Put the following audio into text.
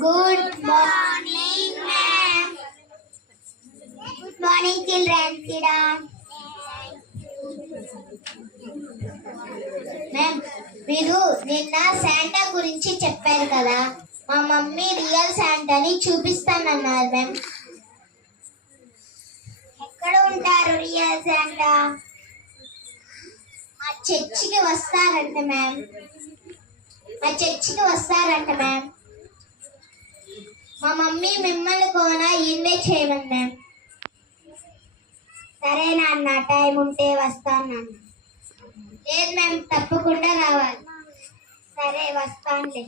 Good morning, ma'am. Good morning, children. Sit down. Ma'am, మీరు నిన్న Santa గురించి చెప్పారు కదా, మా మమ్మీ రియల్ శాంటాని చూపిస్తానన్నారు మ్యామ్. ఎక్కడ ఉంటారు రియల్ శాంటా? మా చర్చికి వస్తారంట మ్యామ్. మా మమ్మీ మిమ్మల్ని కూడా ఇన్వైట్ చేయమని మ్యామ్. సరే నాన్న, టైం ఉంటే వస్తాను నాన్న. లేదు మ్యామ్, తప్పకుండా రావాలి. సరే, వస్తానులే.